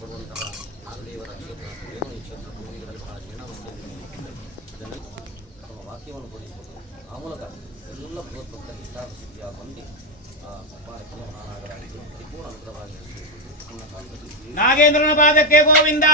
ಕೊಡುವಂತಹ ನಾಗದೇವರ ಕ್ಷೇತ್ರ ಏನು ಈ ಕ್ಷೇತ್ರ ಭೂಮಿಗಳಲ್ಲಿ ಬಹಳ ಜೀರ್ಣ ಇದನ್ನು ತಮ್ಮ ವಾಕ್ಯವನ್ನು ಬೋಧಿಸಬಹುದು. ಆ ಮೂಲಕ ಎಲ್ಲ ಭಗವದ್ಭಕ್ತರ ಇಷ್ಟಾರ್ಥ ಸಿದ್ಧಿಯ ಹೊಂದಿ ನಾನಾಗರಾಗಿ ಪರಿಪೂರ್ಣ ಅನುಗ್ರಹವಾಗಿ ನಾಗೇಂದ್ರನ ಪಾದಕ್ಕೆ ಗೋವಿಂದ.